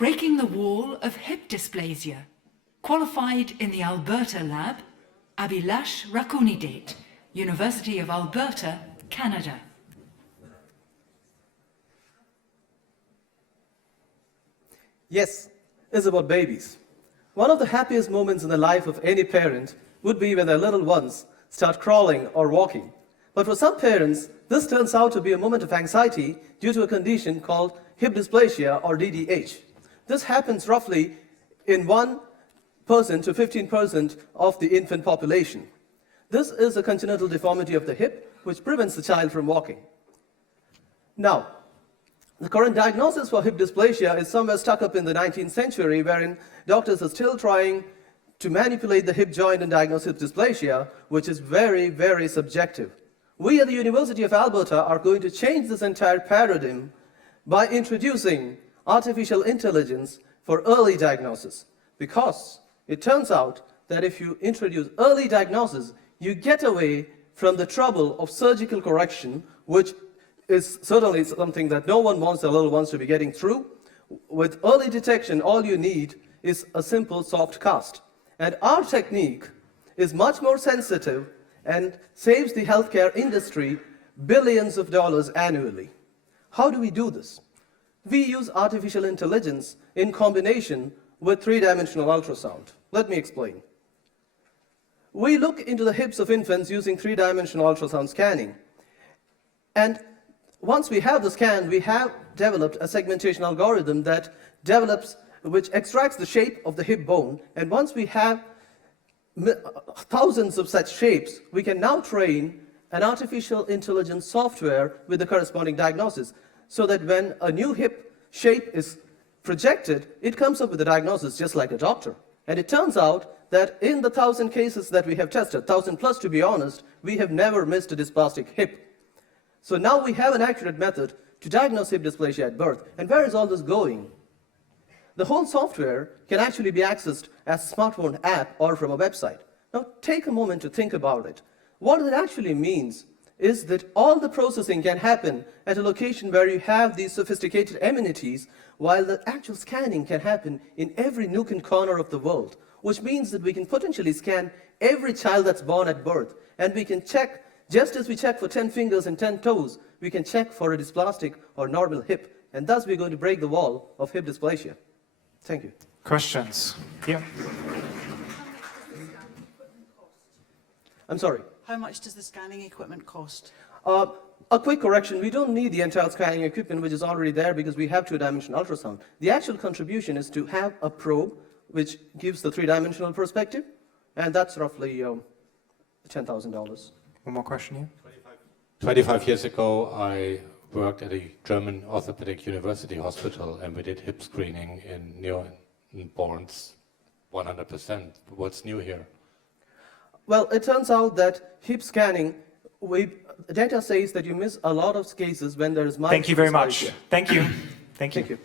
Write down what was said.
Breaking the wall of hip dysplasia. Qualified in the Alberta lab, Abhilash Rakkunedeth, University of Alberta, Canada. Yes, it's about babies. One of the happiest moments in the life of any parent would be when their little ones start crawling or walking. But for some parents, this turns out to be a moment of anxiety due to a condition called hip dysplasia or DDH. This happens roughly in 1% to 15% of the infant population. This is a congenital deformity of the hip which prevents the child from walking. Now, the current diagnosis for hip dysplasia is somewhere stuck up in the 19th century, wherein doctors are still trying to manipulate the hip joint and diagnose hip dysplasia, which is very, very subjective. We at the University of Alberta are going to change this entire paradigm by introducing artificial intelligence for early diagnosis, because it turns out that if you introduce early diagnosis, you get away from the trouble of surgical correction, which is certainly something that no one wants their little ones to be getting through. With early detection, all you need is a simple soft cast. And our technique is much more sensitive and saves the healthcare industry billions of dollars annually. How do we do this? We use artificial intelligence in combination with three-dimensional ultrasound. Let me explain. We look into the hips of infants using three-dimensional ultrasound scanning. And once we have the scan, we have developed a segmentation algorithm which extracts the shape of the hip bone. And once we have thousands of such shapes, we can now train an artificial intelligence software with the corresponding diagnosis, so that when a new hip shape is projected, it comes up with a diagnosis just like a doctor. And it turns out that in the 1,000 cases that we have tested, 1,000 plus to be honest, we have never missed a dysplastic hip. So now we have an accurate method to diagnose hip dysplasia at birth. And where is all this going? The whole software can actually be accessed as a smartphone app or from a website. Now take a moment to think about it. What it actually means is that all the processing can happen at a location where you have these sophisticated amenities, while the actual scanning can happen in every nook and corner of the world, which means that we can potentially scan every child that's born at birth, and we can check, just as we check for 10 fingers and 10 toes, we can check for a dysplastic or normal hip, and thus we're going to break the wall of hip dysplasia. Thank you. Questions? Yeah. I'm sorry. How much does the scanning equipment cost? A quick correction, we don't need the entire scanning equipment which is already there because we have two-dimensional ultrasound. The actual contribution is to have a probe which gives the three-dimensional perspective, and that's roughly $10,000. One more question here. 25 years ago, I worked at a German orthopedic university hospital, and we did hip screening in newborns 100%. What's new here? Well, it turns out that hip scanning, data says that you miss a lot of cases when there is Thank you very much. Thank you. Thank you. Thank you.